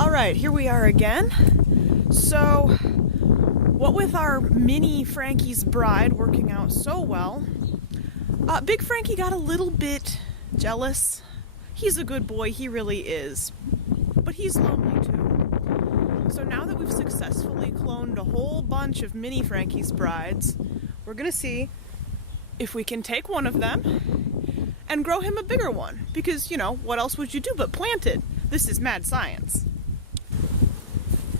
Alright, here we are again. So, what with our mini Frankie's bride working out so well, Big Frankie got a little bit jealous. He's a good boy, he really is. But he's lonely too. So now that we've successfully cloned a whole bunch of mini Frankie's brides, we're gonna see if we can take one of them and grow him a bigger one. Because, what else would you do but plant it? This is mad science.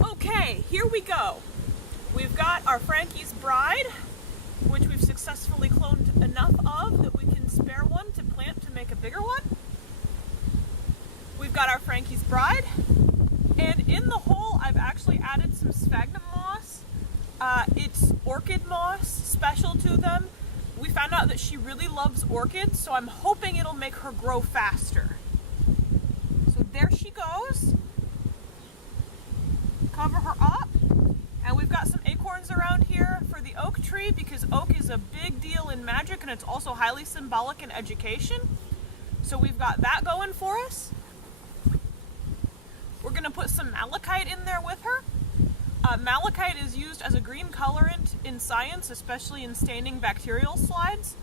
Okay, here we go. We've got our Frankie's bride, which we've successfully cloned enough of that we can spare one to plant to make a bigger one. We've got our Frankie's bride, and in the hole I've actually added some sphagnum moss. It's orchid moss, special to them. We found out that she really loves orchids, so I'm hoping it'll make her grow faster. So there she goes. Cover her up. And we've got some acorns around here for the oak tree because oak is a big deal in magic and it's also highly symbolic in education. So we've got that going for us. We're going to put some malachite in there with her. Malachite is used as a green colorant in science, especially in staining bacterial slides.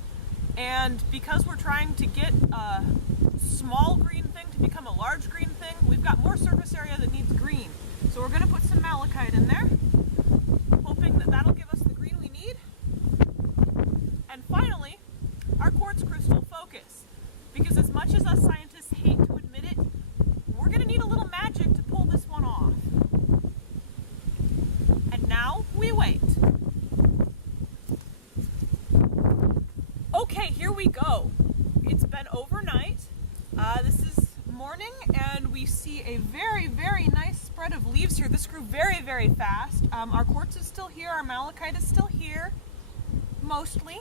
And because we're trying to get a small green thing to become a large green thing, we've got more surface area that needs green. So we're going to put some malachite in there, hoping that that'll give us the green we need. And finally, our quartz crystal focus. Because as much as us scientists hate to admit it, we're going to need a little magic to pull this one off. And now we wait. Okay, here we go. It's been overnight. This is morning, and we see a very, very nice spread of leaves here. This grew very, very fast. Our quartz is still here. Our malachite is still here, mostly.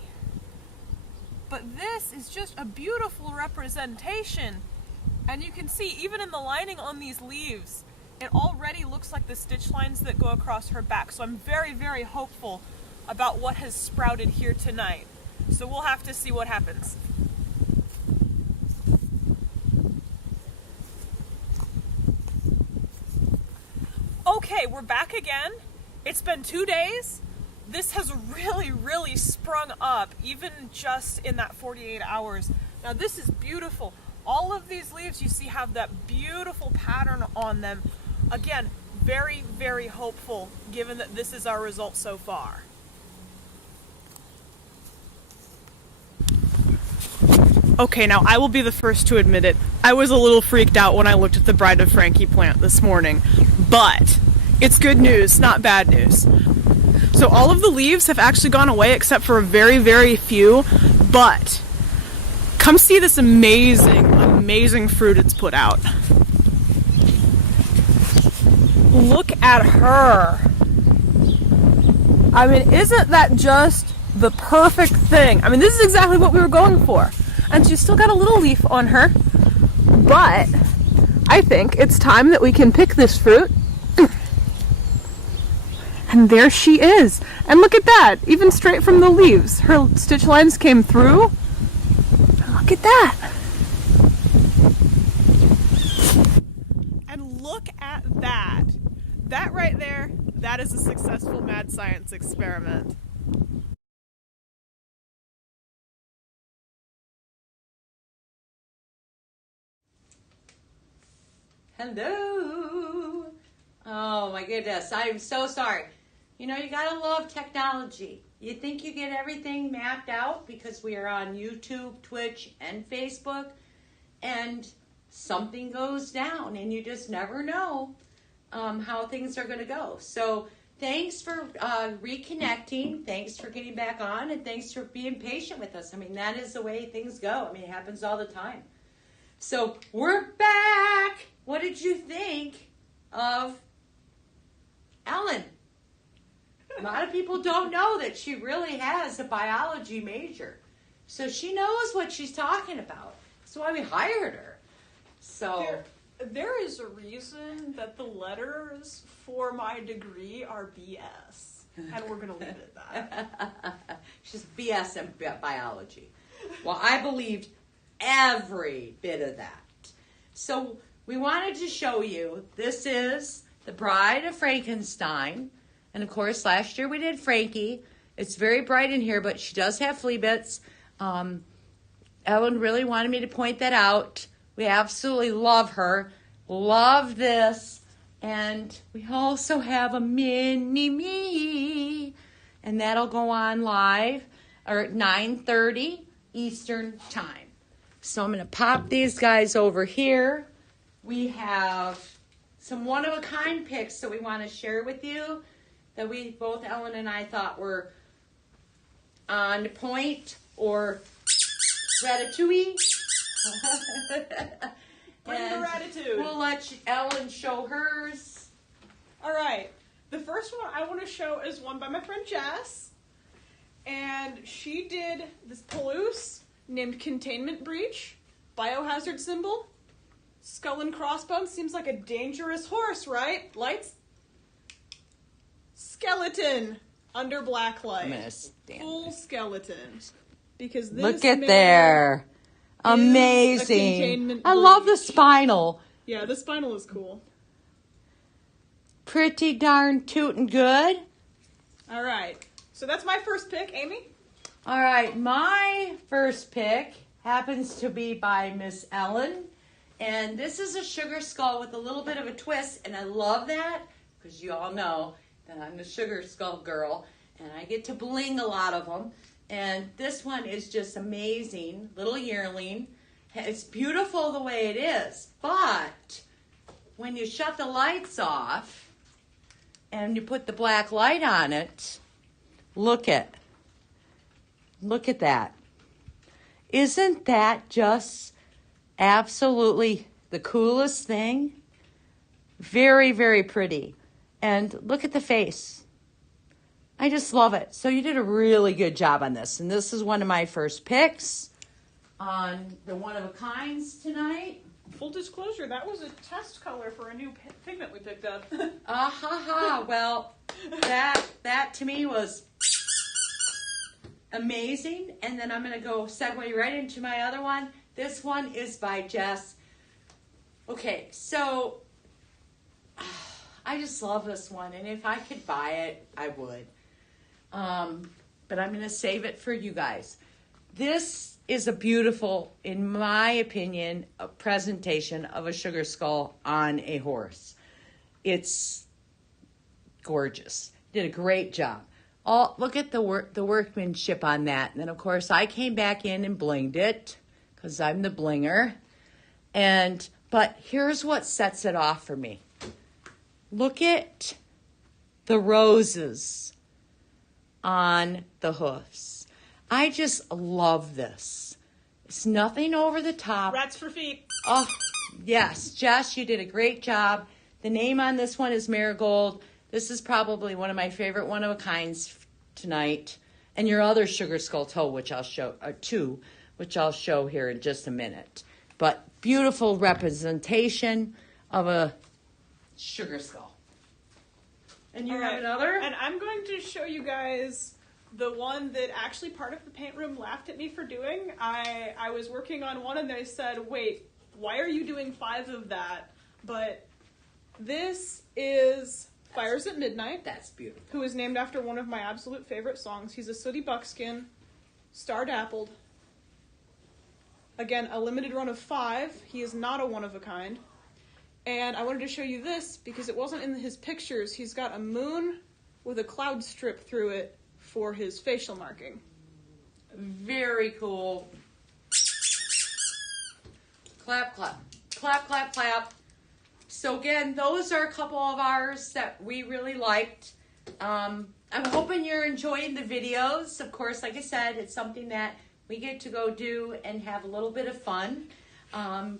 But this is just a beautiful representation. And you can see, even in the lining on these leaves, it already looks like the stitch lines that go across her back. So I'm very, very hopeful about what has sprouted here tonight. So we'll have to see what happens. Okay, we're back again. It's been 2 days. This has really, really sprung up, even just in that 48 hours. Now this is beautiful. All of these leaves you see have that beautiful pattern on them. Again, very, very hopeful given that this is our result so far. Okay, now I will be the first to admit it. I was a little freaked out when I looked at the Bride of Frankie plant this morning, but it's good news, not bad news. So all of the leaves have actually gone away except for a very, very few, but come see this amazing, amazing fruit it's put out. Look at her. I mean, isn't that just the perfect thing? I mean, this is exactly what we were going for. And she's still got a little leaf on her, but I think it's time that we can pick this fruit. And there she is. And look at that, even straight from the leaves. Her stitch lines came through. Look at that. And look at that. That right there, that is a successful mad science experiment. Hello. Oh my goodness, I'm so sorry. You gotta love technology. You think you get everything mapped out because we are on YouTube, Twitch, and Facebook, and something goes down and you just never know how things are gonna go. So thanks for reconnecting. Thanks for getting back on, and thanks for being patient with us. I mean, that is the way things go. I mean, it happens all the time. So we're back. What did you think of Ellen? A lot of people don't know that she really has a biology major. So she knows what she's talking about. That's why we hired her. So there is a reason that the letters for my degree are BS. And we're going to leave it at that. She's BS in biology. Well, I believed every bit of that. So we wanted to show you, this is The Bride of Frankenstein. And of course, last year we did Frankie. It's very bright in here, but she does have flea bits. Ellen really wanted me to point that out. We absolutely love her. Love this. And we also have a mini me. And that'll go on live or at 9:30 Eastern time. So I'm going to pop these guys over here. We have some one-of-a-kind picks that we want to share with you that we, both Ellen and I, thought were on point or ratatouille. Bring the ratitude. We'll let Ellen show hers. All right. The first one I want to show is one by my friend Jess. And she did this Palouse named Containment Breach, biohazard symbol, skull and crossbones. Seems like a dangerous horse, right? Lights? Skeleton under black light. I'm gonna stand Full skeleton. Because this look at man there. is a Amazing. containment I love the breach. spinal. Yeah, the spinal is cool. Pretty darn tootin' good. All right. So that's my first pick, Amy. All right, my first pick happens to be by Miss Ellen. And this is a sugar skull with a little bit of a twist. And I love that because you all know that I'm the sugar skull girl. And I get to bling a lot of them. And this one is just amazing. Little yearling. It's beautiful the way it is. But when you shut the lights off and you put the black light on it, look at that. Isn't that just absolutely the coolest thing? Very, very pretty. And look at the face. I just love it. So you did a really good job on this. And this is one of my first picks on the one-of-a-kinds tonight. Full disclosure, that was a test color for a new pigment we picked up. Well, that to me was amazing. And then I'm going to go segue right into my other one. This one is by Jess. Okay, so I just love this one. And if I could buy it, I would. But I'm going to save it for you guys. This is a beautiful, in my opinion, a presentation of a sugar skull on a horse. It's gorgeous. Did a great job. Look at the workmanship on that. And then, of course, I came back in and blinged it because I'm the blinger. But here's what sets it off for me. Look at the roses on the hoofs. I just love this. It's nothing over the top. Rats for feet. Oh, yes. Jess, you did a great job. The name on this one is Marigold. This is probably one of my favorite one-of-a-kinds tonight. And your other sugar skull toe, which I'll show, which I'll show here in just a minute. But beautiful representation of a sugar skull. And you All have right. another? And I'm going to show you guys the one that actually part of the paint room laughed at me for doing. I was working on one and they said, wait, why are you doing 5 of that? But this is Fires at Midnight. That's beautiful. Who is named after one of my absolute favorite songs. He's a sooty buckskin, star-dappled. Again, a limited run of 5. He is not a one-of-a-kind. And I wanted to show you this because it wasn't in his pictures. He's got a moon with a cloud strip through it for his facial marking. Very cool. Clap, clap. Clap, clap, clap. So again, those are a couple of ours that we really liked. I'm hoping you're enjoying the videos. Of course, like I said, it's something that we get to go do and have a little bit of fun.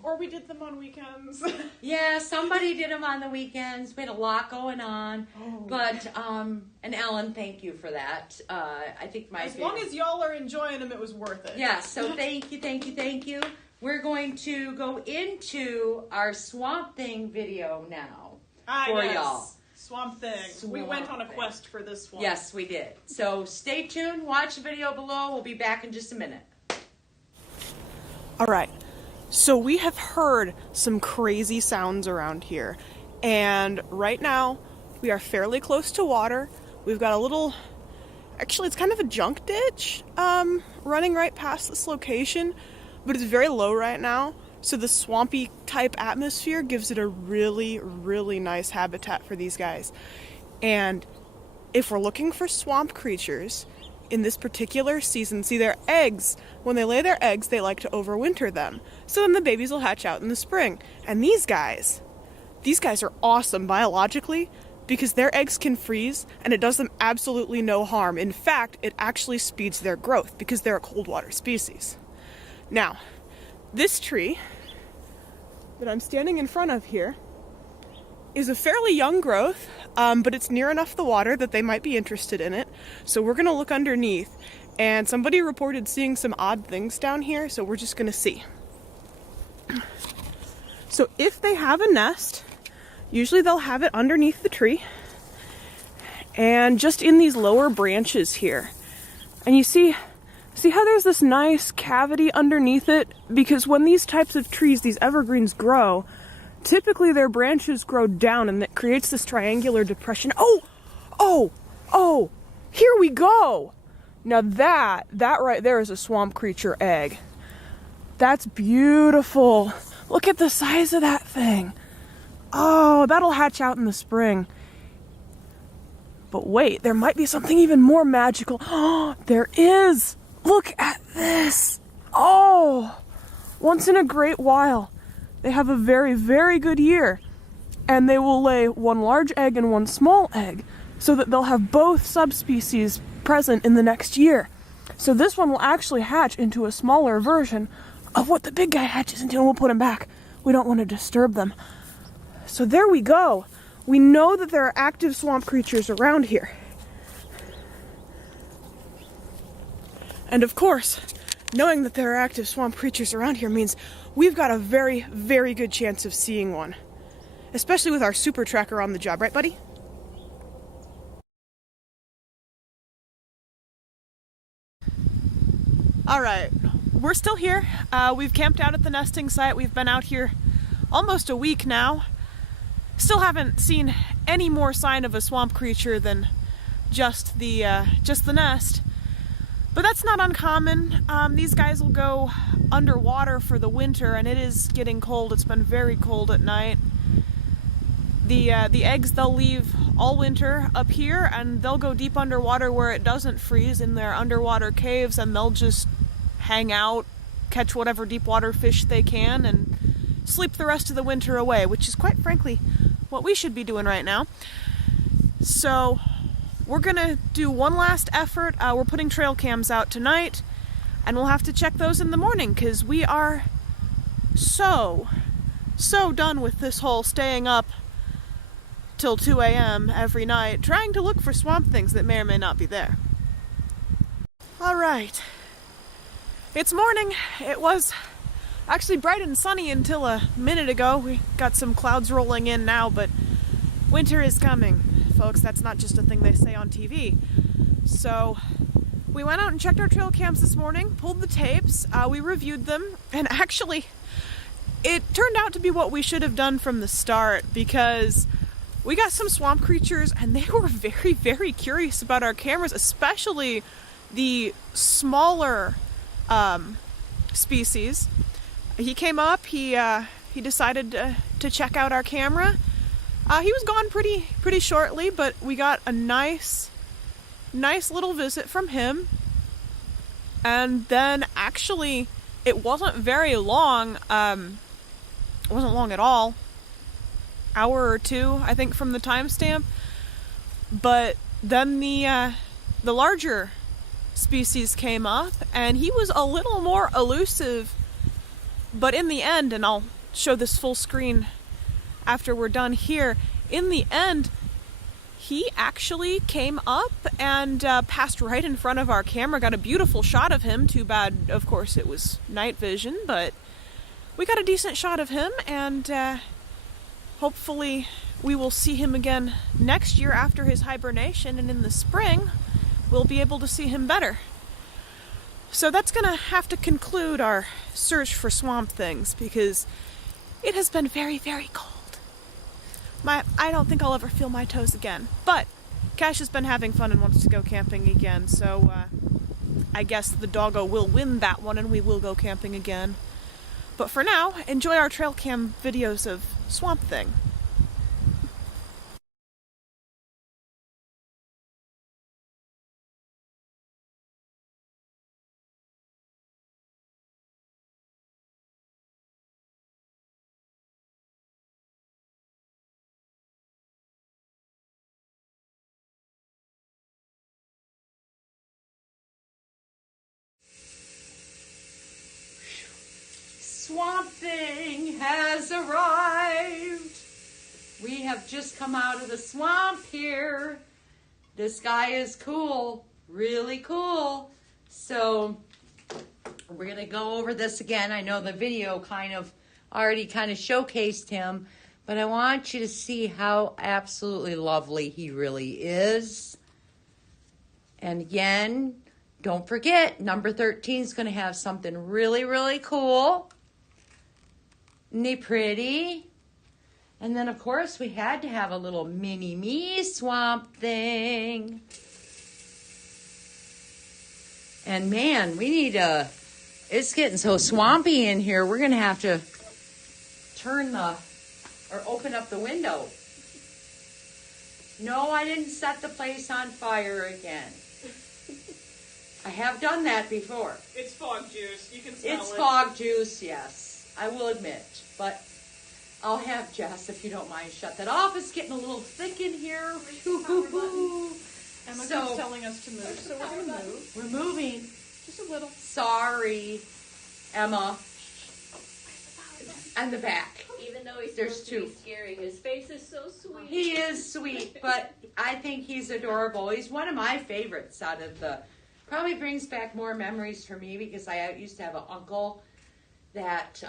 Or we did them on weekends. Yeah, somebody did them on the weekends. We had a lot going on. Oh. But, and Ellen, thank you for that. I think As long as y'all are enjoying them, it was worth it. Yeah, so thank you, thank you, thank you. We're going to go into our Swamp Thing video now for yes. y'all. Swamp Thing. We went on a quest for this one. Yes, we did. So stay tuned. Watch the video below. We'll be back in just a minute. All right. So we have heard some crazy sounds around here, and right now we are fairly close to water. We've got a little, actually it's kind of a junk ditch running right past this location, but it's very low right now, so the swampy type atmosphere gives it a really, really nice habitat for these guys. And if we're looking for swamp creatures in this particular season, see their eggs, when they lay their eggs, they like to overwinter them. So then the babies will hatch out in the spring. And these guys are awesome biologically because their eggs can freeze and it does them absolutely no harm. In fact, it actually speeds their growth because they're a cold water species. Now, this tree that I'm standing in front of here is a fairly young growth, but it's near enough the water that they might be interested in it. So we're gonna look underneath, and somebody reported seeing some odd things down here, so we're just gonna see. So if they have a nest, usually they'll have it underneath the tree and just in these lower branches here. And you see how there's this nice cavity underneath it? Because when these types of trees, these evergreens grow, typically their branches grow down and that creates this triangular depression. Oh, here we go. Now that right there is a swamp creature egg. That's beautiful. Look at the size of that thing. Oh, that'll hatch out in the spring. But wait, there might be something even more magical. Oh, there is. Look at this. Oh, once in a great while. They have a very, very good year, and they will lay one large egg and one small egg so that they'll have both subspecies present in the next year. So this one will actually hatch into a smaller version of what the big guy hatches into, and we'll put him back. We don't want to disturb them. So there we go. We know that there are active swamp creatures around here. And of course, knowing that there are active swamp creatures around here means we've got a very, very good chance of seeing one. Especially with our super tracker on the job, right, buddy? Alright, we're still here. We've camped out at the nesting site. We've been out here almost a week now. Still haven't seen any more sign of a swamp creature than just the nest. But that's not uncommon. These guys will go underwater for the winter, and it is getting cold. It's been very cold at night. The eggs they'll leave all winter up here, and they'll go deep underwater where it doesn't freeze in their underwater caves, and they'll just hang out, catch whatever deep water fish they can, and sleep the rest of the winter away, which is quite frankly what we should be doing right now. So we're gonna do one last effort. We're putting trail cams out tonight, and we'll have to check those in the morning because we are so done with this whole staying up till 2 a.m. every night trying to look for swamp things that may or may not be there. Alright, it's morning. It was actually bright and sunny until a minute ago. We got some clouds rolling in now, but winter is coming, folks. That's not just a thing they say on TV. So we went out and checked our trail cams this morning, pulled the tapes, we reviewed them, and actually it turned out to be what we should have done from the start, because we got some swamp creatures and they were very, very curious about our cameras, especially the smaller species. He came up, he decided to check out our camera. He was gone pretty shortly, but we got a nice little visit from him. And then actually, it wasn't very long. It wasn't long at all. Hour or two, I think, from the timestamp. But then the larger species came up, and he was a little more elusive. But in the end, and I'll show this full screen after we're done here, in the end, he actually came up and passed right in front of our camera. Got a beautiful shot of him. Too bad, of course, it was night vision, but we got a decent shot of him, and hopefully we will see him again next year after his hibernation, and in the spring we'll be able to see him better. So that's going to have to conclude our search for swamp things because it has been very, very cold. I don't think I'll ever feel my toes again. But Cash has been having fun and wants to go camping again, so I guess the doggo will win that one and we will go camping again. But for now, enjoy our trail cam videos of Swamp Thing. Swamp Thing has arrived. We have just come out of the swamp here. This guy is cool, really cool. So we're going to go over this again. I know the video already showcased him, but I want you to see how absolutely lovely he really is. And again, don't forget, number 13 is going to have something really, really cool. Isn't he pretty? And then, of course, we had to have a little mini-me Swamp Thing. And, man, it's getting so swampy in here, we're going to have to open up the window. No, I didn't set the place on fire again. I have done that before. It's fog juice. You can smell it. It's fog juice, yes. I will admit. But I'll have Jess, if you don't mind, shut that off. It's getting a little thick in here. Emma keeps telling us to move, so we're going to move. We're moving. Just a little. Sorry, Emma. And the back. Even though he's There's supposed to two. be scary, his face is so sweet. He is sweet, but I think he's adorable. He's one of my favorites out of probably brings back more memories for me because I used to have an uncle that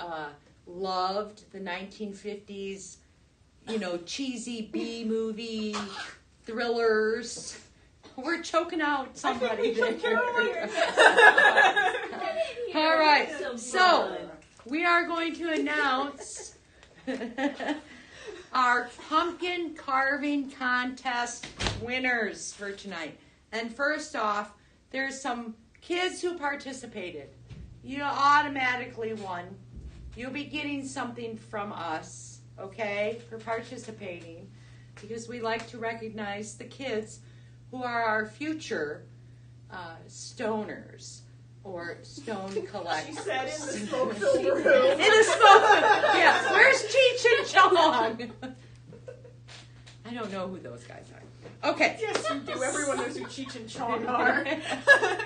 loved the 1950s, cheesy B-movie thrillers. We're choking out somebody there. All right, so we are going to announce our pumpkin carving contest winners for tonight. And first off, there's some kids who participated. You automatically won. You'll be getting something from us, okay, for participating, because we like to recognize the kids who are our future stoners or stone collectors. She said in the smoke-filled room. In a smoke-filled, yes. Where's Cheech and Chong? I don't know who those guys are. Okay. Yes, you do. Everyone knows who Cheech and Chong are.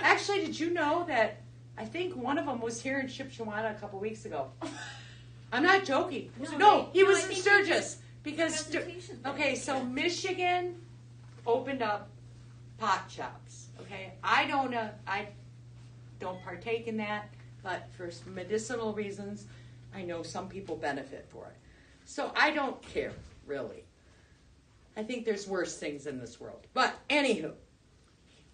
Actually, did you know that I think one of them was here in Shipshewana a couple weeks ago? I'm not joking. No, he was in Sturgis. Because, okay, so Michigan opened up pot shops. Okay, I don't partake in that, but for medicinal reasons, I know some people benefit for it. So I don't care, really. I think there's worse things in this world. But anywho,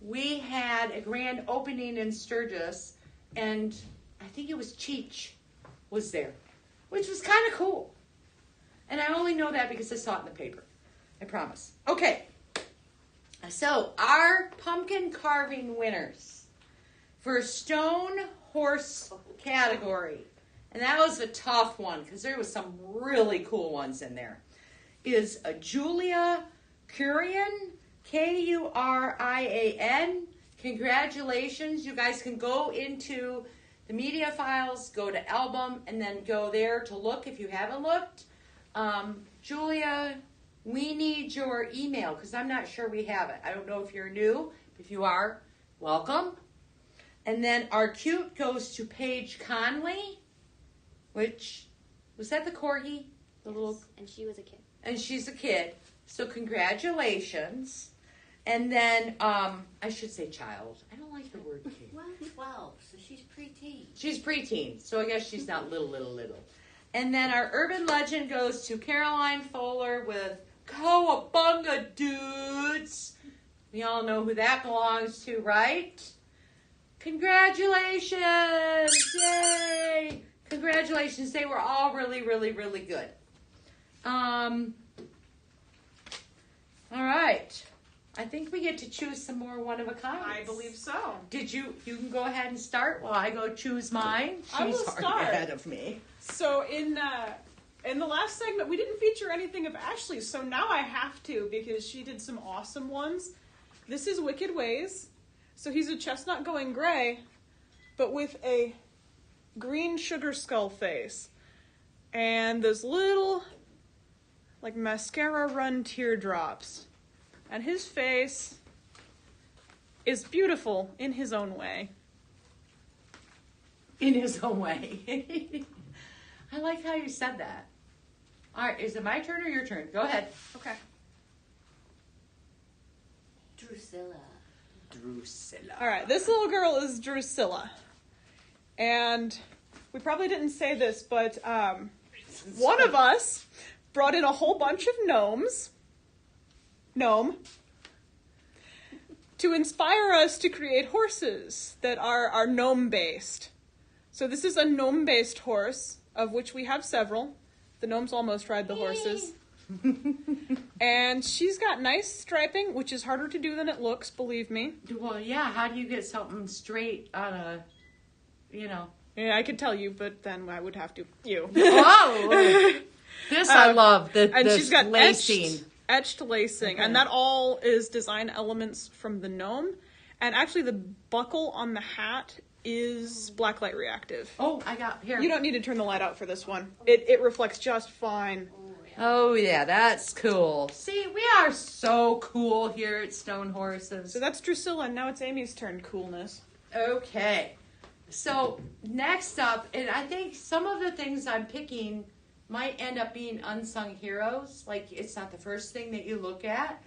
we had a grand opening in Sturgis, and I think it was Cheech was there, which was kind of cool. And I only know that because I saw it in the paper. I promise. Okay. So, our pumpkin carving winners for Stone Horse category, and that was a tough one because there was some really cool ones in there, is Julia Kurian, Kurian. Congratulations. You guys can go into the media files, go to album, and then go there to look if you haven't looked. Julia, we need your email because I'm not sure we have it. I don't know if you're new. If you are, welcome. And then our cute goes to Paige Conley, which, was that the corgi? The little, and she was a kid. And she's a kid. So congratulations. And then, I should say child. I don't like the word kid. Well, 12, so she's preteen. She's preteen, so I guess she's not little. And then our urban legend goes to Caroline Fowler with Cowabunga Dudes. We all know who that belongs to, right? Congratulations! Yay! Congratulations. They were all really, really, really good. All right. I think we get to choose some more one-of-a-kinds. I believe so. You can go ahead and start while I go choose mine. I will She's already start. ahead of me. So in the last segment, we didn't feature anything of Ashley's, so now I have to because she did some awesome ones. This is Wicked Ways. So he's a chestnut going gray, but with a green sugar skull face. And those little, like, mascara run teardrops. And his face is beautiful in his own way. In his own way. I like how you said that. All right, is it my turn or your turn? Go ahead. Okay. Drusilla. Drusilla. All right, this little girl is Drusilla. And we probably didn't say this, but one of us brought in a whole bunch of gnome, to inspire us to create horses that are gnome-based. So this is a gnome-based horse, of which we have several. The gnomes almost ride the horses. And she's got nice striping, which is harder to do than it looks, believe me. Well, yeah, how do you get something straight on a, Yeah, I could tell you, but then I would have to. Oh! This I love. And the she's got lacing. etched lacing, Okay. and that all is design elements from the gnome. And actually, the buckle on the hat is blacklight reactive. Oh, I got here. You don't need to turn the light out for this one. It reflects just fine. Oh, yeah, that's cool. See, we are so cool here at Stone Horses. So that's Drusilla, and now it's Amy's turn. Coolness. Okay. So, next up, and I think some of the things I'm picking might end up being unsung heroes. Like, it's not the first thing that you look at.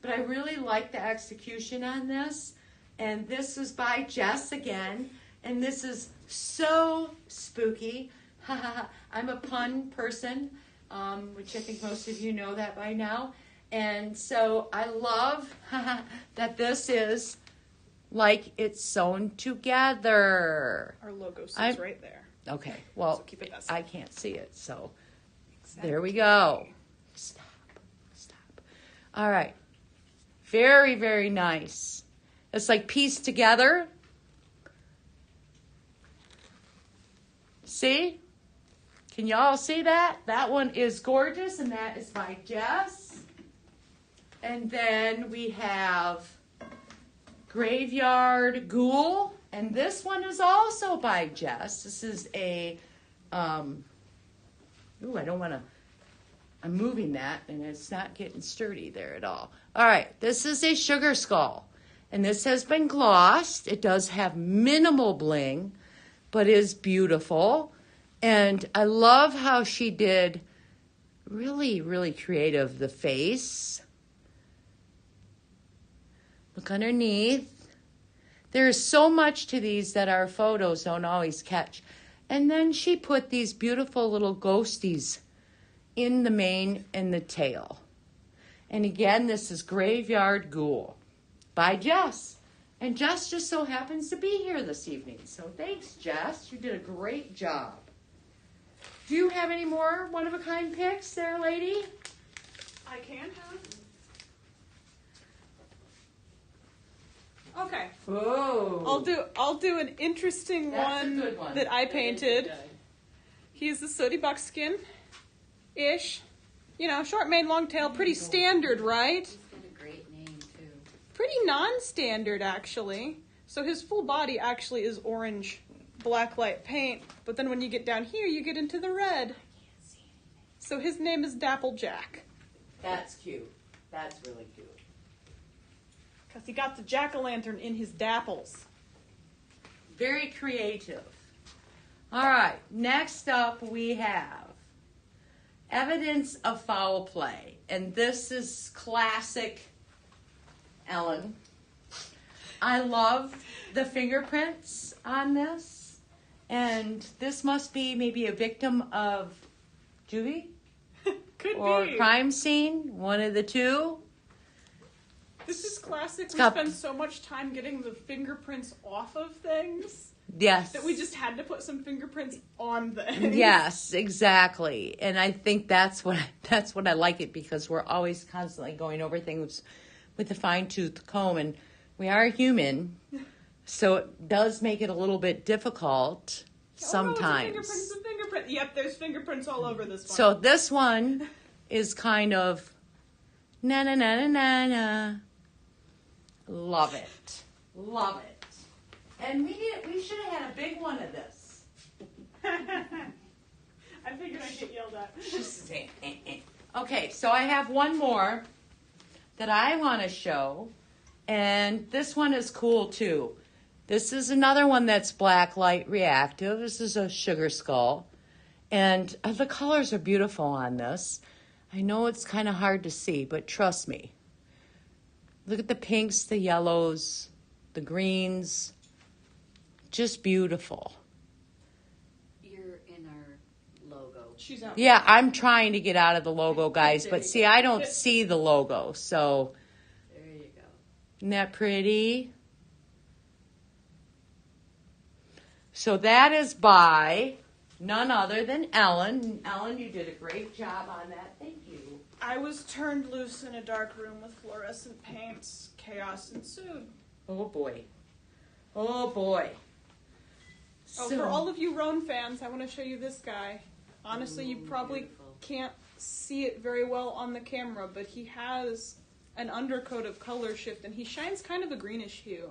But I really like the execution on this. And this is by Jess again. And this is so spooky. I'm a pun person, which I think most of you know that by now. And so I love that this is like it's sewn together. Our logo sits right there. Okay, well, So keep it that I can't see it, so there we go. Stop. All right. Very, very nice. It's like pieced together. See? Can y'all see that? That one is gorgeous, and that is by Jess. And then we have Graveyard Ghoul, and this one is also by Jess. This is a, I'm moving that, and it's not getting sturdy there at all. All right, this is a sugar skull, and this has been glossed. It does have minimal bling, but is beautiful. And I love how she did really, really creative, the face. Look underneath. There's so much to these that our photos don't always catch. And then she put these beautiful little ghosties in the mane and the tail. And again, this is Graveyard Ghoul by Jess. And Jess just so happens to be here this evening. So thanks, Jess. You did a great job. Do you have any more one-of-a-kind picks there, lady? I can have. Okay. Oh. I'll do an interesting That's a good one. that I painted. He's the sooty buckskin-ish. Short mane, long tail, pretty standard, right? He's got a great name, too. Pretty non-standard, actually. So his full body actually is orange blacklight paint, but then when you get down here, you get into the red. So his name is Dapplejack. That's cute. That's really cute. Because he got the jack-o'-lantern in his dapples. Very creative. All right, next up we have Evidence of Foul Play. And this is classic Ellen. I love the fingerprints on this. And this must be maybe a victim of juvie Could or be. crime scene, one of the two. This is classic. It's We got- spend so much time getting the fingerprints off of things Yes. that we just had to put some fingerprints on things. Yes, exactly. And I think that's what I like it, because we're always constantly going over things with a fine-tooth comb, and we are human, so it does make it a little bit difficult sometimes. Oh, it's a fingerprint. Yep, there's fingerprints all over this one. So this one is kind of na na na na na na. Love it. Love it. And we should have had a big one of this. I figured I'd get yelled at. Okay, so I have one more that I want to show, and this one is cool too. This is another one that's black light reactive. This is a sugar skull, and the colors are beautiful on this. I know it's kind of hard to see, but trust me. Look at the pinks, the yellows, the greens. Just beautiful. You're in our logo. She's out. Yeah, I'm trying to get out of the logo, guys, but see, I don't see the logo, so There you go. isn't that pretty? So that is by none other than Ellen. Ellen, you did a great job on that. Thank you. I was turned loose in a dark room with fluorescent paints. Chaos ensued. Oh boy. Oh boy. Oh, for all of you Roan fans, I want to show you this guy. Honestly, you probably beautiful. can't see it very well on the camera, but he has an undercoat of color shift, and he shines kind of a greenish hue,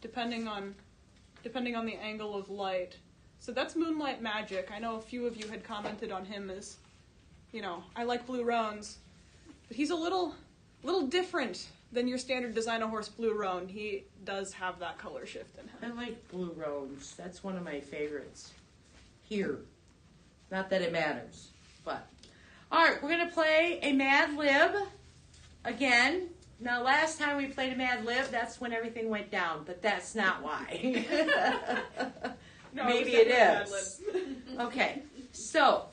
depending on the angle of light. So that's Moonlight Magic. I know a few of you had commented on him as, I like blue Roans, but he's a little different than your standard designer horse blue roan. He does have that color shift in him. I like blue rose. That's one of my favorites. Here. Not that it matters, but. All right, we're going to play a Mad Lib again. Now, last time we played a Mad Lib, that's when everything went down, but that's not why. No, Maybe was it definitely is. Mad Lib. Okay, so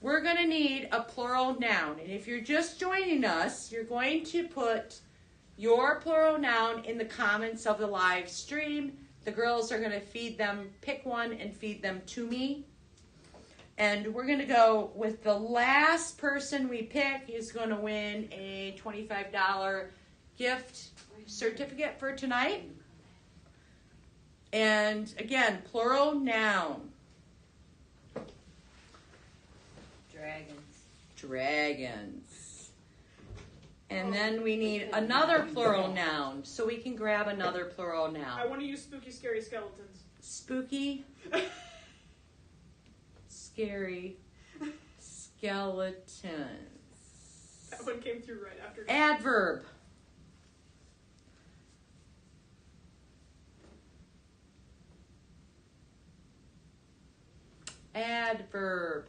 we're going to need a plural noun. And if you're just joining us, you're going to put your plural noun in the comments of the live stream. The girls are going to pick one and feed them to me. And we're going to go with the last person we pick is going to win a $25 gift certificate for tonight. And again, plural noun. Dragons. And then we need another plural noun. So we can grab another plural I noun. want to use spooky, scary skeletons. Spooky. Scary. Skeletons. That one came through right after. Adverb. Adverb.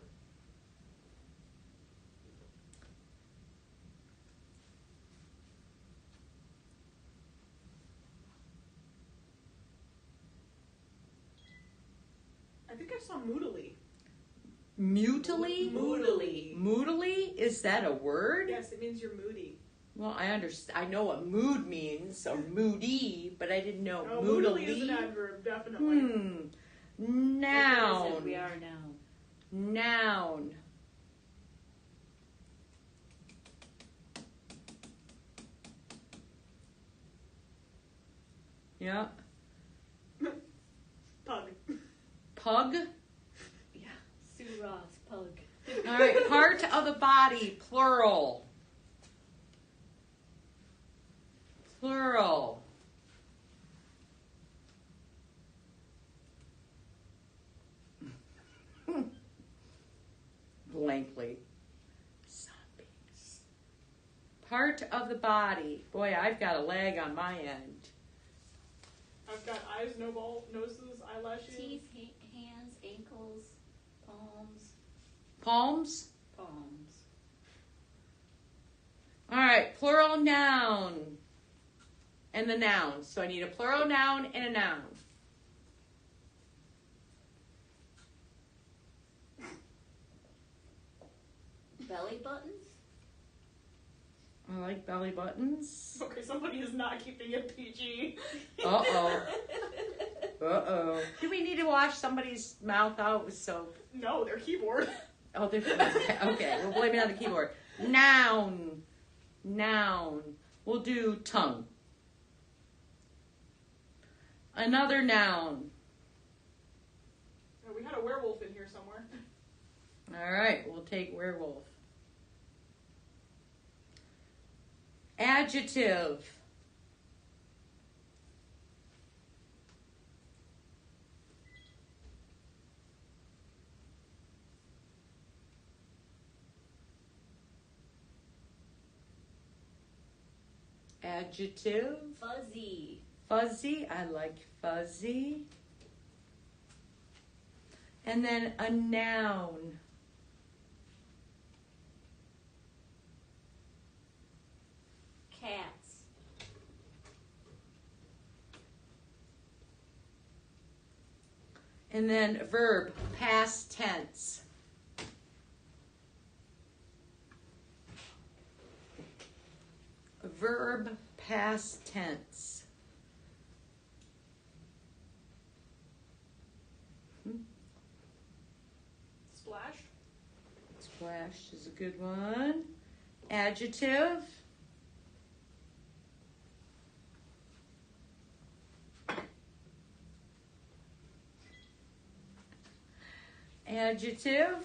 I think I saw moodily. Mutily? Moodily. Moodily? Is that a word? Yes, it means you're moody. Well, I understand. I know what mood means, or moody, but I didn't know Oh, moodily. moodily is an adverb, definitely. Noun. We are now. Noun. Yeah. Pug. Pug. Yeah. Sue Ross, pug. All right. Part of the body, plural. Plural. Blankly. Zombies. Part of the body. Boy, I've got a leg on my end. I've got eyes, noses, eyelashes. Teeth, hands, ankles, palms, Palms. palms. All right, plural noun. And the noun. So I need a plural noun and a noun. Belly buttons? I like belly buttons. Okay, somebody is not keeping it PG. Uh-oh. Uh-oh. Do we need to wash somebody's mouth out with soap? No, their keyboard. Oh, there's okay. We'll blame it on the keyboard. Noun. Noun. We'll do tongue. Another noun. Oh, we had a werewolf in here somewhere. All right, we'll take werewolf. Adjective. Adjective. Fuzzy. Fuzzy. I like fuzzy. And then a noun. Cats. And then verb, past tense. Verb, past tense. Splash. Splash is a good one. Adjective. Adjective.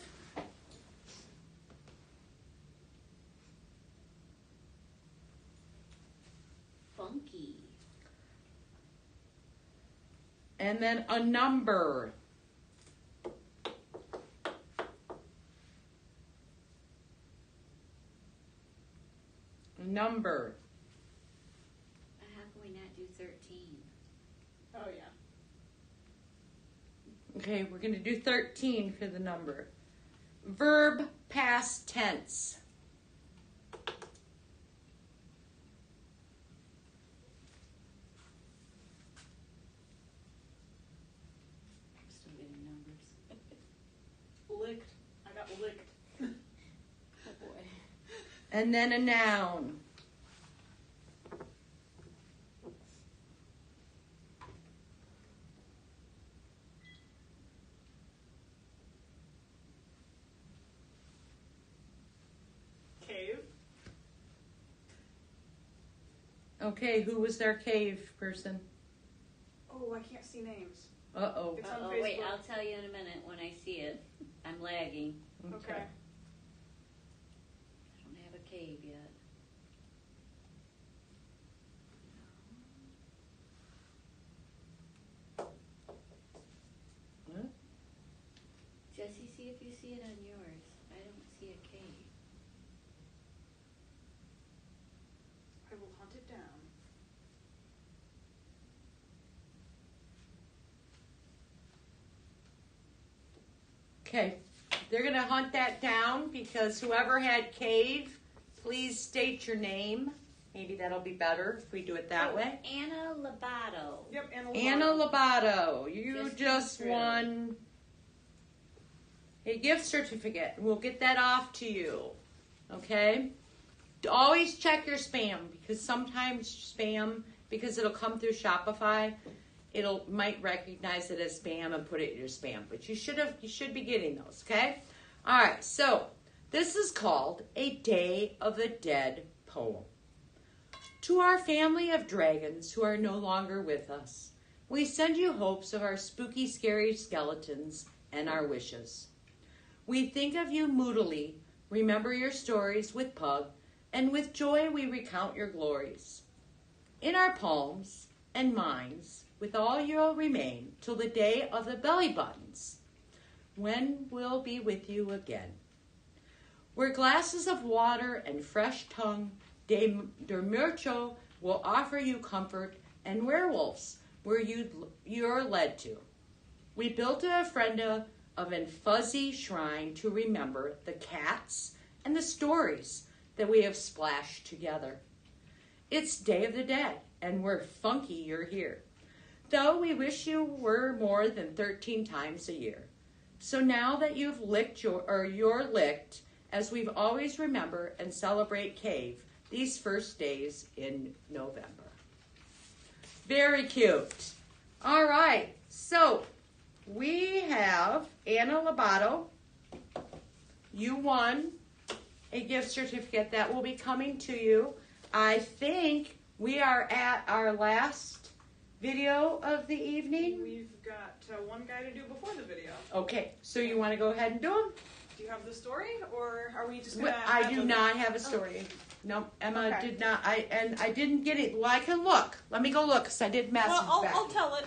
Funky. And then a number. A number. How can we not do 13? Oh, yeah. Okay, we're going to do 13 for the number. Verb, past tense. I'm still getting numbers. Licked. I got licked. Oh boy. And then a noun. Cave. Okay, who was their cave person? Oh, I can't see names. Uh-oh. It's on Oh wait, Facebook. I'll tell you in a minute when I see it. I'm lagging. Okay. I don't have a cave yet. What? Jesse, see if you see it on yours. I don't see a cave. I will hunt it down. Okay, they're going to hunt that down because whoever had cave, please state your name. Maybe that'll be better if we do it that way. Anna Labato. Yep, Anna Labato, you Just just came through. won a gift certificate. We'll get that off to you. Okay? Always check your spam because sometimes spam, because it'll come through Shopify, it'll might recognize it as spam and put it in your spam. But you should be getting those, okay? All right, so this is called A Day of the Dead poem. To our family of dragons who are no longer with us, we send you hopes of our spooky, scary skeletons and our wishes. We think of you moodily, remember your stories with Pug, and with joy we recount your glories. In our palms and minds, with all you'll remain till the day of the belly buttons, when we'll be with you again. Where glasses of water and fresh tongue de mucho will offer you comfort, and werewolves where you're led to. We built a ofrenda of a fuzzy shrine to remember the cats and the stories that we have splashed together. It's Day of the Dead, and we're funky you're here. Though we wish you were more than 13 times a year. So now that you've licked you're licked, as we've always remember and celebrate cave, these first days in November. Very cute. All right, so we have Anna Labato. You won a gift certificate that will be coming to you. I think we are at our last video of the evening. We've got one guy to do before the video. Okay, so you want to go ahead and do them? Do you have the story, or are we just gonna? I do not have a story. No, Emma Okay. did not. I didn't get it. Well, I can look. Let me go look, because I did message Well, back. I'll tell it.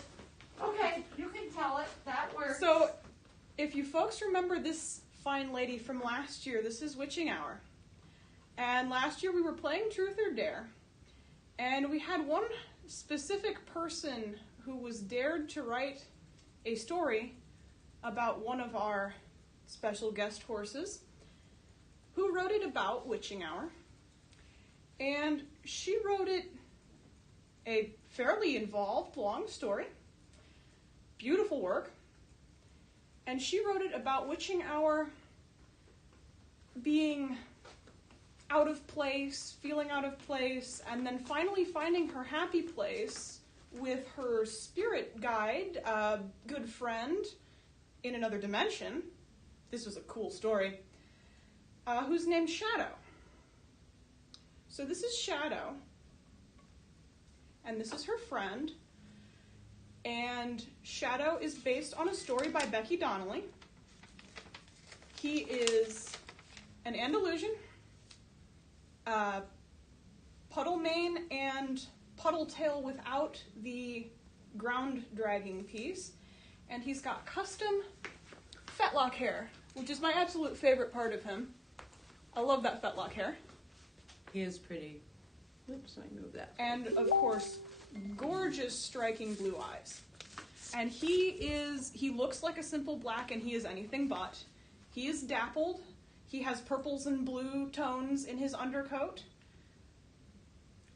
Okay, you can tell it. That works. So, if you folks remember this fine lady from last year, this is Witching Hour. And last year we were playing Truth or Dare. And we had one specific person who was dared to write a story about one of our special guest horses, who wrote it about Witching Hour. And she wrote it a fairly involved, long story. Beautiful work. And she wrote it about Witching Hour being out of place, feeling out of place, and then finally finding her happy place with her spirit guide, a good friend in another dimension. This was a cool story. Who's named Shadow. So this is Shadow, and this is her friend. And Shadow is based on a story by Becky Donnelly. He is an Andalusian, puddle mane and puddle tail without the ground dragging piece. And he's got custom fetlock hair, which is my absolute favorite part of him. I love that fetlock hair. He is pretty. Oops, I moved that. And, of course, gorgeous, striking blue eyes. And he looks like a simple black, and he is anything but. He is dappled. He has purples and blue tones in his undercoat.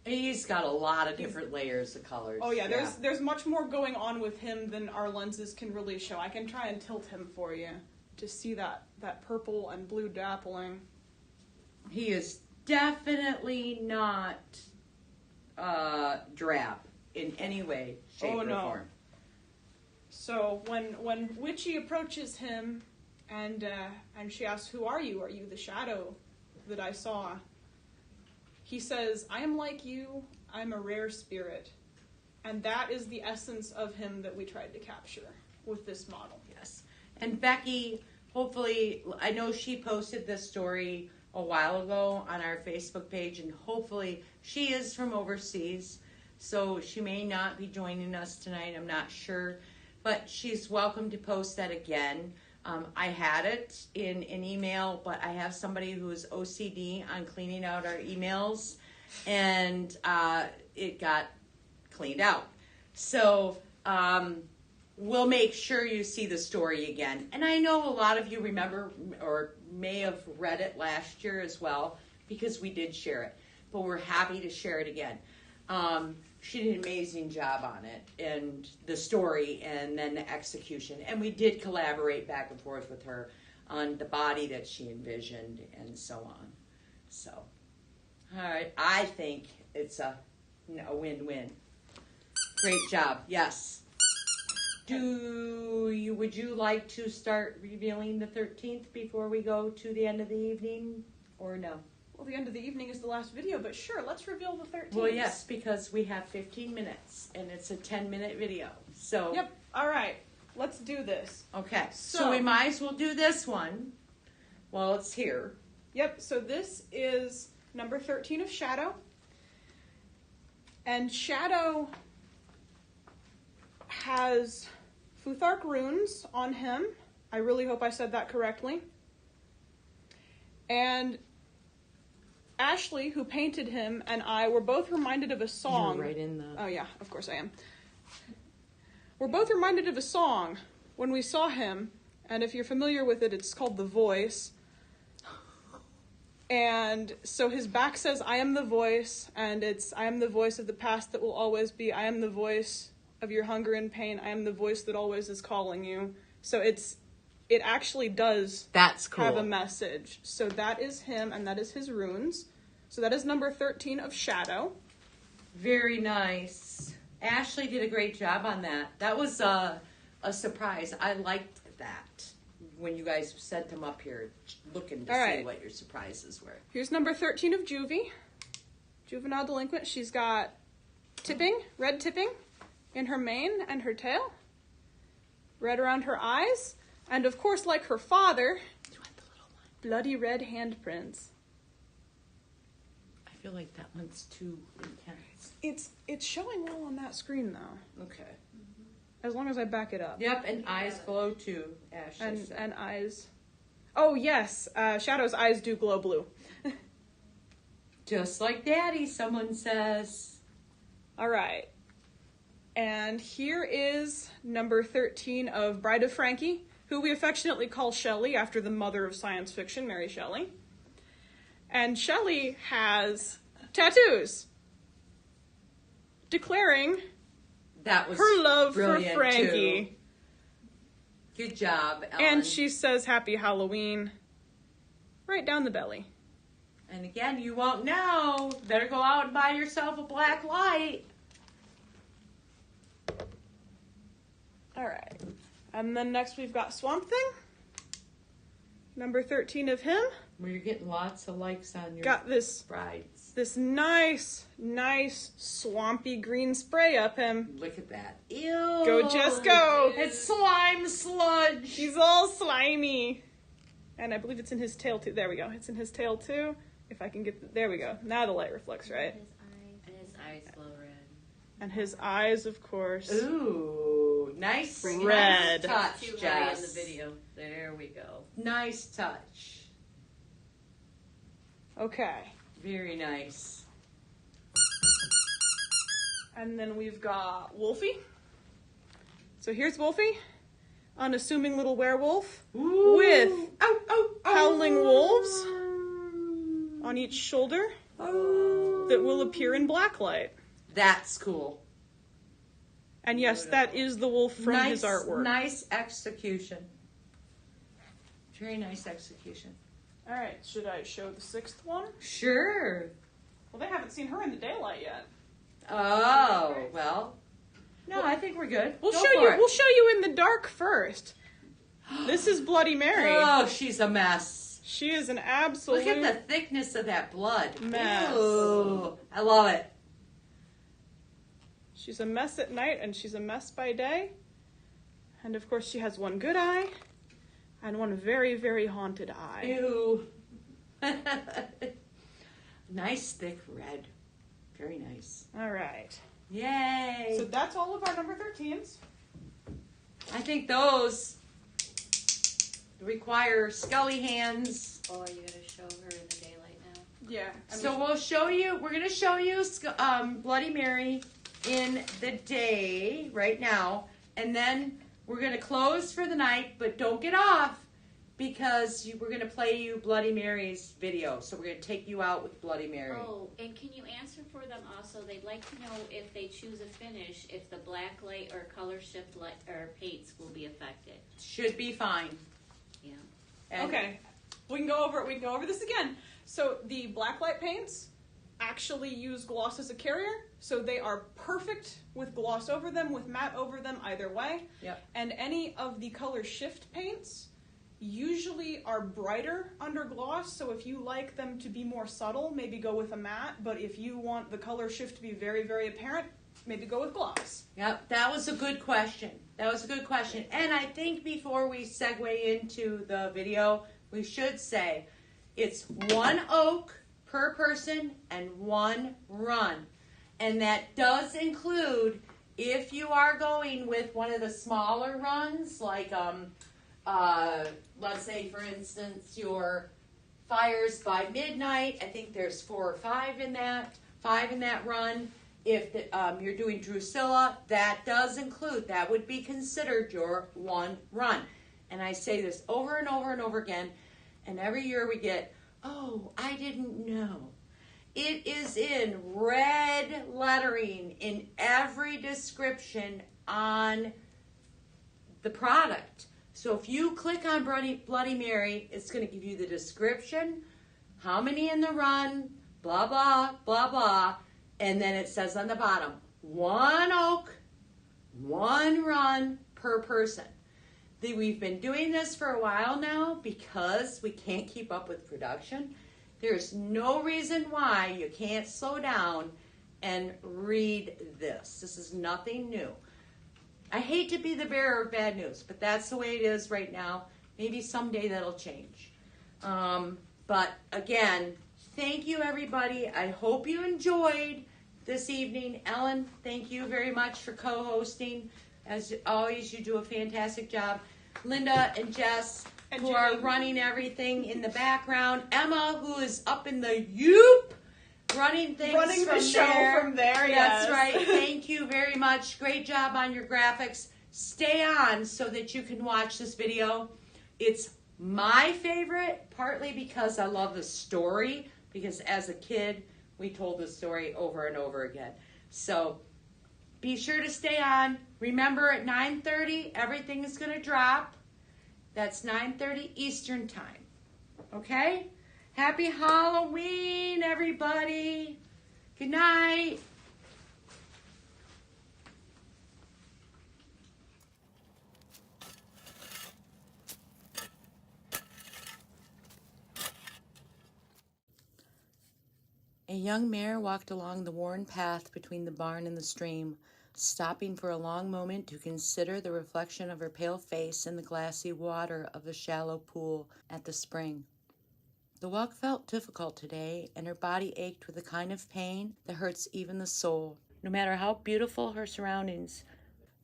He's got a lot of different layers of colors. Oh, yeah, there's much more going on with him than our lenses can really show. I can try and tilt him for you to see that purple and blue dappling. He is definitely not drab in any way, shape, or form. So when Witchy approaches him and she asks, "Who are you? Are you the shadow that I saw?" He says, "I am like you. I'm a rare spirit." And that is the essence of him that we tried to capture with this model. Yes. And Becky, hopefully, I know she posted this story a while ago on our Facebook page, and hopefully she is from overseas, so she may not be joining us tonight. I'm not sure, but she's welcome to post that again. I had it in an email, but I have somebody who is OCD on cleaning out our emails, and it got cleaned out. So we'll make sure you see the story again. And I know a lot of you remember or may have read it last year as well, because we did share it. But we're happy to share it again. She did an amazing job on it, and the story, and then the execution. And we did collaborate back and forth with her on the body that she envisioned and so on. So, all right, I think it's a win-win. Great job. Yes. Would you like to start revealing the 13th before we go to the end of the evening, or no? Well, the end of the evening is the last video, but sure, let's reveal the 13th. Well, yes, because we have 15 minutes, and it's a 10-minute video. So. Yep. All right. Let's do this. Okay. So we might as well do this one while it's here. Yep. So this is number 13 of Shadow. And Shadow has Futhark runes on him. I really hope I said that correctly. And Ashley, who painted him, and I were both reminded of a song. You're right in the... Oh, yeah, of course I am. We're both reminded of a song when we saw him, and if you're familiar with it, it's called The Voice. And so his back says, "I am the voice," and it's, "I am the voice of the past that will always be. I am the voice of your hunger and pain. I am the voice that always is calling you." So it actually does That's cool. have a message. So that is him, and that is his runes. So that is number 13 of Shadow. Very nice. Ashley did a great job on that. That was a surprise. I liked that when you guys sent them up here looking to All see right. what your surprises were. Here's number 13 of Juvie. Juvenile Delinquent. She's got tipping, red tipping in her mane and her tail. Red around her eyes. And of course, like her father, bloody red handprints. I feel like that one's too intense. It's showing well on that screen though. Okay. As long as I back it up. Yep, and eyes glow too, Ashley said. And eyes. Oh yes, Shadow's eyes do glow blue. Just like Daddy, someone says. All right. And here is number 13 of Bride of Frankie, who we affectionately call Shelley after the mother of science fiction, Mary Shelley. And Shelley has tattoos declaring That was her love for brilliant, Frankie. too. Good job, Ellen. And she says Happy Halloween right down the belly. And again, you won't know. Better go out and buy yourself a black light. All right. And then next we've got Swamp Thing. Number 13 of him. Well, you're getting lots of likes on your Got this brides. nice swampy green spray up him. Look at that. Ew. Go, Jess, go. It's slime sludge. He's all slimy. And I believe it's in his tail too. There we go. It's in his tail too. If I can get, there we go. Now the light reflects, right? His eyes glow red. And his eyes, of course. Ooh, nice. Red. Nice touch, Too high in the Jess. video. There we go. Nice touch. Okay. Very nice. And then we've got Wolfie. So here's Wolfie, unassuming little werewolf Ooh. with Ow, ow, ow. howling wolves on each shoulder Oh. that will appear in blacklight. That's cool. And yes, that is the wolf from his artwork. Nice execution. Very nice execution. All right, should I show the sixth one? Sure. Well, they haven't seen her in the daylight yet. Oh, well. No, I think we're good. We'll Go show for you. it. We'll show you in the dark first. This is Bloody Mary. Oh, she's a mess. She is an absolute. Look at the thickness of that blood. Mess. Ooh, I love it. She's a mess at night and she's a mess by day. And of course, she has one good eye and one very, very haunted eye. Ew. Nice thick red. Very nice. All right. Yay. So that's all of our number 13s. I think those require scully hands. Oh, are you going to show her in the daylight now? Yeah. So we'll show you, we're going to show you Bloody Mary in the day right now. And then we're going to close for the night, but don't get off because we're going to play you Bloody Mary's video. So we're going to take you out with Bloody Mary. Oh, and can you answer for them also? They'd like to know if they choose a finish, if the black light or color shift light or paints will be affected. Should be fine. Yeah. And Okay. We can go over this again. So the blacklight paints actually use gloss as a carrier, so they are perfect with gloss over them, with matte over them, either way. Yep. And any of the color shift paints usually are brighter under gloss, so if you like them to be more subtle, maybe go with a matte, but if you want the color shift to be very, very apparent, maybe go with gloss. Yep, that was a good question. That was a good question. And I think before we segue into the video, we should say it's 1 oak per person and 1 run. And that does include if you are going with one of the smaller runs, like let's say for instance your Fires by Midnight. I think there's 4 or 5 in that. 5 in that run. If you're doing Drusilla, that does include, that would be considered your 1 run. And I say this over and over and over again, and every year we get, oh, I didn't know. It is in red lettering in every description on the product. So if you click on Bloody Mary, it's going to give you the description, how many in the run, blah, blah, blah, blah. And then it says on the bottom, 1 oak, 1 run per person. We've been doing this for a while now because we can't keep up with production. There's no reason why you can't slow down and read this. This is nothing new. I hate to be the bearer of bad news, but that's the way it is right now. Maybe someday that'll change. But again, thank you, everybody. I hope you enjoyed this evening. Ellen, thank you very much for co-hosting. As always, you do a fantastic job. Linda and Jess, who are running everything in the background. Emma, who is up in the Yoop, running things Running from the show there. from there, That's yes. right. Thank you very much. Great job on your graphics. Stay on so that you can watch this video. It's my favorite, partly because I love the story, because as a kid, we told the story over and over again. So be sure to stay on. Remember, at 9:30, everything is going to drop. That's 9:30 Eastern Time. Okay? Happy Halloween, everybody. Good night. A young mare walked along the worn path between the barn and the stream, stopping for a long moment to consider the reflection of her pale face in the glassy water of the shallow pool at the spring. The walk felt difficult today, and her body ached with a kind of pain that hurts even the soul, no matter how beautiful her surroundings.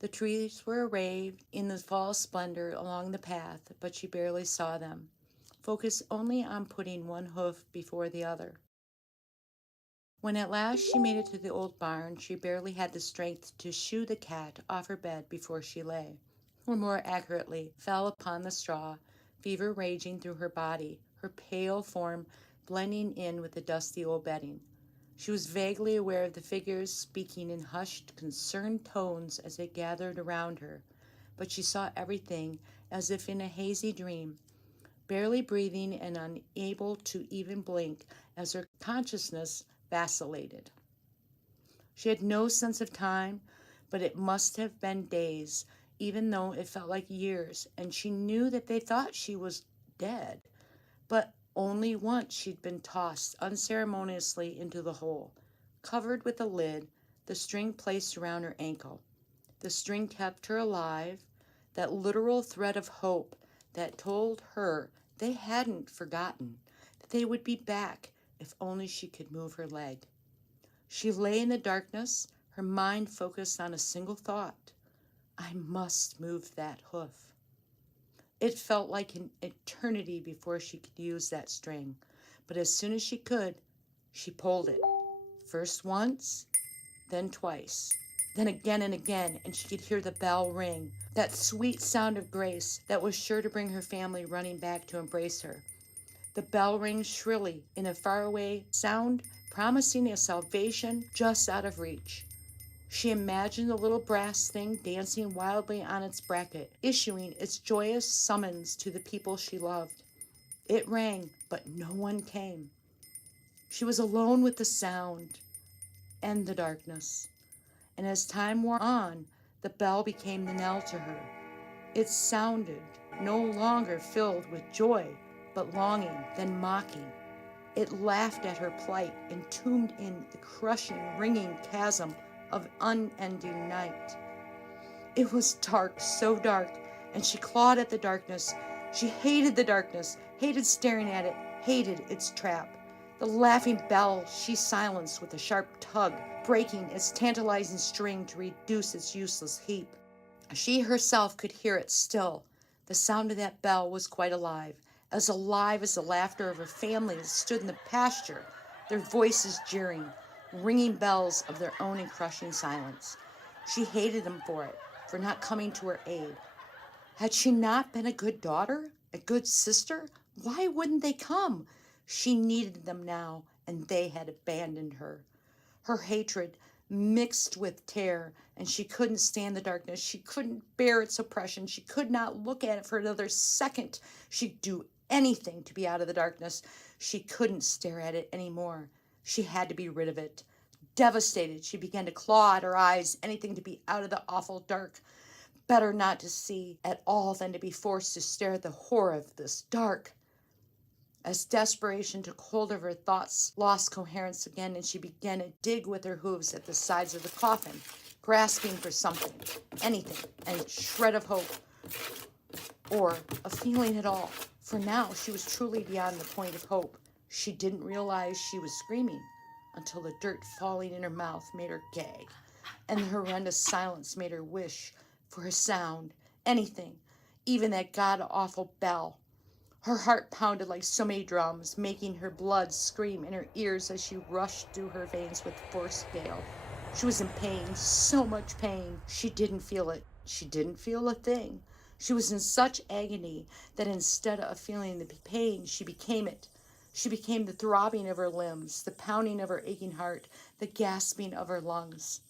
The trees were arrayed in the fall splendor along the path, but she barely saw them, focused only on putting one hoof before the other. When at last she made it to the old barn, she barely had the strength to shoo the cat off her bed before she lay, or more accurately, fell upon the straw, fever raging through her body, her pale form blending in with the dusty old bedding. She was vaguely aware of the figures speaking in hushed, concerned tones as they gathered around her, but she saw everything as if in a hazy dream, barely breathing and unable to even blink as her consciousness vacillated. She had no sense of time, but it must have been days, even though it felt like years, and she knew that they thought she was dead. But only once she'd been tossed unceremoniously into the hole, covered with a lid, the string placed around her ankle. The string kept her alive, that literal thread of hope that told her they hadn't forgotten, that they would be back if only she could move her leg. She lay in the darkness, her mind focused on a single thought. I must move that hoof. It felt like an eternity before she could use that string, but as soon as she could, she pulled it. First once, then twice, then again and again, and she could hear the bell ring, that sweet sound of grace that was sure to bring her family running back to embrace her. The bell rings shrilly in a faraway sound, promising a salvation just out of reach. She imagined the little brass thing dancing wildly on its bracket, issuing its joyous summons to the people she loved. It rang, but no one came. She was alone with the sound and the darkness. And as time wore on, the bell became the knell to her. It sounded no longer filled with joy, but longing, then mocking. It laughed at her plight, entombed in the crushing, ringing chasm of unending night. It was dark, so dark, and she clawed at the darkness. She hated the darkness, hated staring at it, hated its trap. The laughing bell she silenced with a sharp tug, breaking its tantalizing string to reduce its useless heap. She herself could hear it still. The sound of that bell was quite alive as the laughter of her family that stood in the pasture, their voices jeering, ringing bells of their own in crushing silence. She hated them for it, for not coming to her aid. Had she not been a good daughter, a good sister? Why wouldn't they come? She needed them now, and they had abandoned her. Her hatred mixed with terror, and she couldn't stand the darkness. She couldn't bear its oppression. She could not look at it for another second. She'd do anything to be out of the darkness. She couldn't stare at it anymore. She had to be rid of it. Devastated, she began to claw at her eyes, anything to be out of the awful dark. Better not to see at all than to be forced to stare at the horror of this dark. As desperation took hold of her, thoughts lost coherence again, and she began to dig with her hooves at the sides of the coffin, grasping for something, anything, any shred of hope or a feeling at all. For now, she was truly beyond the point of hope. She didn't realize she was screaming until the dirt falling in her mouth made her gag, and the horrendous silence made her wish for a sound, anything, even that god-awful bell. Her heart pounded like so many drums, making her blood scream in her ears as she rushed through her veins with forced gale. She was in pain, so much pain. She didn't feel it. She didn't feel a thing. She was in such agony that instead of feeling the pain, she became it. She became the throbbing of her limbs, the pounding of her aching heart, the gasping of her lungs.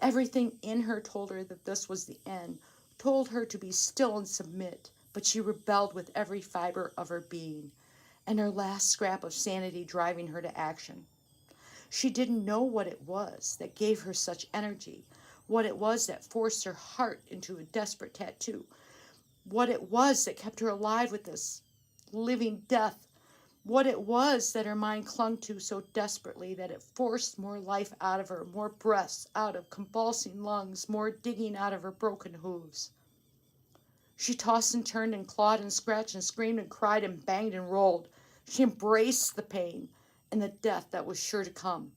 Everything in her told her that this was the end, told her to be still and submit, but she rebelled with every fiber of her being, and her last scrap of sanity driving her to action. She didn't know what it was that gave her such energy, what it was that forced her heart into a desperate tattoo, what it was that kept her alive with this living death, what it was that her mind clung to so desperately that it forced more life out of her, more breaths out of convulsing lungs, more digging out of her broken hooves. She tossed and turned and clawed and scratched and screamed and cried and banged and rolled. She embraced the pain and the death that was sure to come.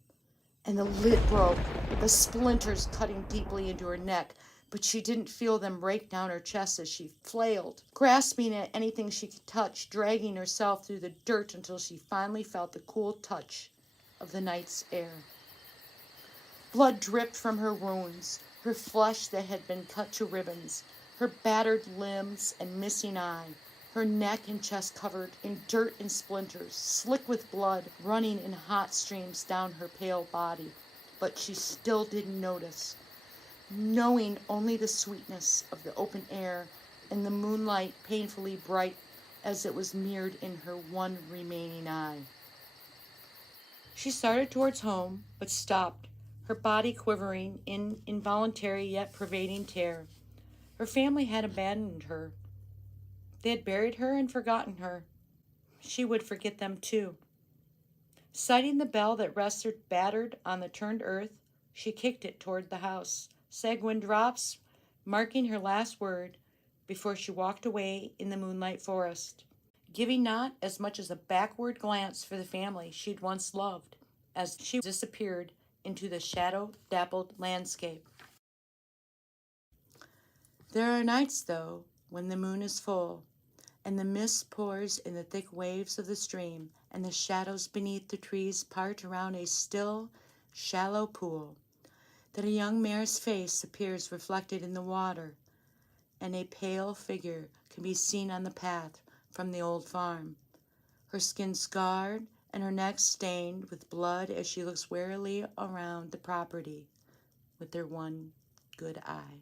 And the lid broke, the splinters cutting deeply into her neck, but she didn't feel them break down her chest as she flailed, grasping at anything she could touch, dragging herself through the dirt until she finally felt the cool touch of the night's air. Blood dripped from her wounds, her flesh that had been cut to ribbons, her battered limbs and missing eye, her neck and chest covered in dirt and splinters, slick with blood running in hot streams down her pale body. But she still didn't notice, knowing only the sweetness of the open air and the moonlight painfully bright as it was mirrored in her one remaining eye. She started towards home, but stopped, her body quivering in involuntary yet pervading terror. Her family had abandoned her. They had buried her and forgotten her. She would forget them too. Sighting the bell that rested battered on the turned earth, she kicked it toward the house, sanguine drops marking her last word before she walked away in the moonlight forest, giving not as much as a backward glance for the family she'd once loved as she disappeared into the shadow-dappled landscape. There are nights, though, when the moon is full, and the mist pours in the thick waves of the stream, and the shadows beneath the trees part around a still, shallow pool, that a young mare's face appears reflected in the water, and a pale figure can be seen on the path from the old farm, her skin scarred and her neck stained with blood as she looks warily around the property with her one good eye.